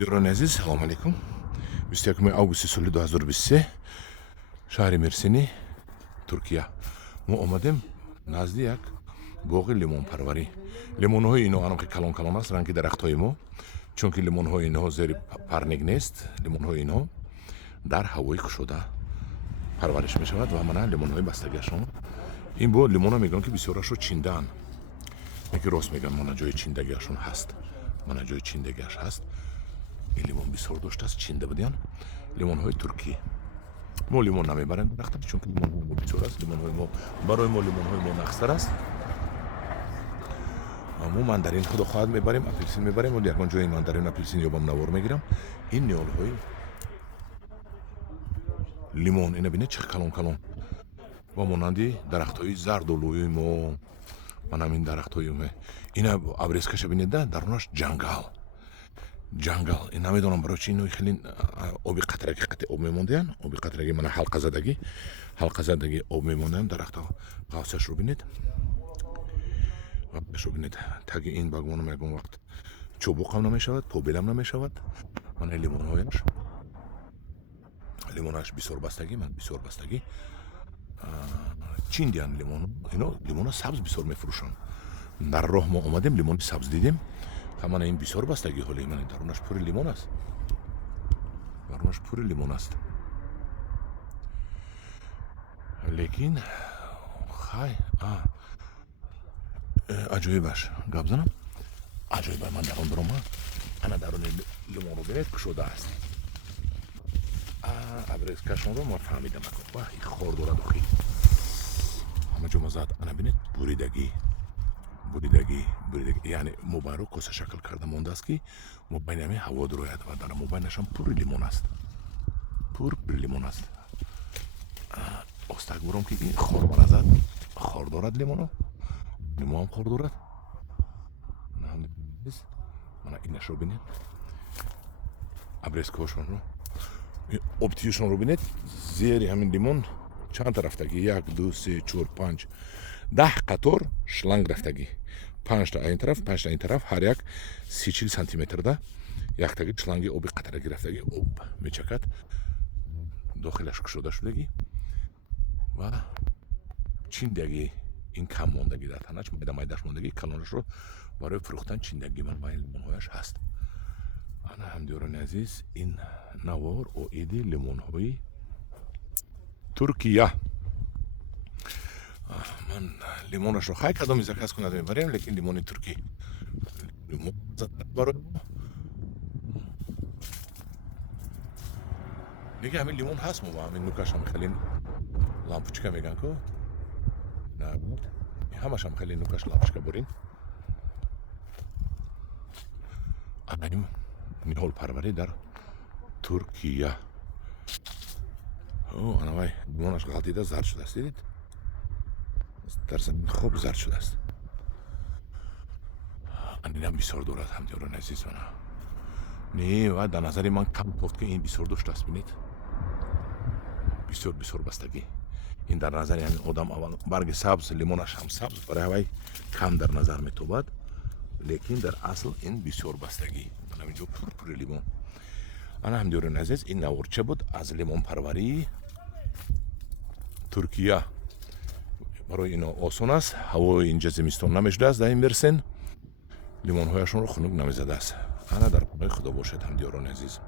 Диёрони азиз, салому алейкум. 21 августи соли 2023 шаҳри Мерсини, Туркия. Мо омадем назди як боғи лимонпарварӣ. Лимонҳои ино аноқи калон-калон аст ранги дарахтҳои мо, чунки лимонҳои инҳо зери парнег нест. Лимонҳои инҳо дар ҳавои кушода парвариш мешавад ва мана лимонҳои бастагиашон. Ин бо лимона мегӯям ки бисёрашро чиндаанд. Яки рост мегӯям, мана ҷои чиндагиашон ҳаст. Мана ҷои чиндагиаш ҳаст. ин лимон бисёр доштааст, чинда будиян. Лимонҳои туркӣ. Мо лимон намебарем дарахташ, чунки лимонҳои мо бисёр аст. Лимонҳои мо барои мо лимонҳои мо нақстар аст. мо мандарин худо хоҳад мебарем, апелсин мебарем, вале ягон ҷои мандарин, апелсин ёбам навор мегирам. Ин ниёлҳои лимон, ина бинед чӣ калон-калон. Ва монанди дарахтҳои зардолӯи мо, манам ин дарахтҳои ина абрескаша бинеда, дарунаш ҷангал. Ҷангал. Ин намедонам барои чӣ инои хеле оби қатраги қати об мемондаян. Оби қатраги мана ҳалқазадаги об мемондаян. Дарахта ғафсашро бинед. Ғафсашро бинед. Таги ин багвонам ягон вақт чӯбуқам намешавад, побелам намешавад. Мана лимонҳояш. Лимонаш бисёр бастагӣ, ман бисёр бастагӣ. Чиндиян лимон. Ино лимона сабз бисёр мефурӯшанд. Дар роҳ мо омадем, лимони сабз дидем. Мана ин бисёр бастагӣ ҳоли ман дарунаш пури лимон аст. Дарунаш пури лимон аст. Лекин хай аҷоибаш гап занам. Аҷоибаш ман дарун биромад. Ана даруни лимонро бинед кушода аст. Абрескашонро ман фаҳмидам акун. Ваҳ ин хор дорад охи. Ҳама ҷо маззаат. Ана бинед буридагӣ. Яъне мобайнро коса шакл карда мондааст ки мобайни ҳамин ҳаво дурояд ва дар мобайнашам пури лимон аст. Пури лимон аст. Остак буром ки ин хор маразад. Хор дорад лимоно. Лимон ҳам хор дорад. Мана инашро бинед. Абрескаҳошонро. Обтиюшонро бинед. Зери ҳамин лимон чандта рафтагӣ? 1, 2, 3, 4, 5, 10 қатор шланг рафтагӣ. 5 ин тараф, 5 ин тараф, ҳар як 30-40 сантиметрда яктаги шланги оби қатраги рафтагӣ об мечакад. Дохилаш кушода шудагӣ ва чиндагӣ ин кам мондагӣ дар танач майда-майдаш мондагӣ калонашро барои фурӯхтан чиндагӣ ман ба ин лимонҳояш ҳаст. Ана ҳамдиёрони азиз, ин навор оиди лимонҳои Туркия. Ман лимонашро хай кадом заказ кунад мебарем, лекин лимони туркӣ барои дега ҳамин лимон ҳаст. Мо ба ҳамин нукашам хеле лампочка меган ку. Ҳамашам хеле нукаш лампочка борин. Анаим ниҳолпарварӣ дар Туркия. Ана вай лимонаш ғалтида зард шудааст, дидед? Дар замин хоб зард шудааст. Анинам бисёр дорад ҳамдиёрони азиз мана. Не ва дар назари ман кам тофт ки ин бисёр доштааст, бинед? Бисёр бастагӣ. Ин дар назари ҳамин одам аввал барги сабз, лимонаш ҳам сабз, барои ҳавай кам дар назар метобад. Лекин дар асл ин бисёр бастагӣ. Мана инҷо пури лимон. Ана ҳамдиёрони азиз, ин наворча буд аз лимонпарварии Туркия. барои ино осон аст. ҳавои инҷа зимистон намешудааст дар ин Мерсен. лимонҳояшонро хунук намезадааст. ана дар паноҳи худо бошед ҳамдиёрони азиз.